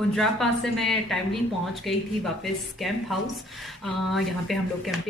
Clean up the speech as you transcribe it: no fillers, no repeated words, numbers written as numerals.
खुंजराब पास से मैं टाइमली पहुंच गई थी वापस कैंप हाउस। यहाँ पे हम लोग कैंपिंग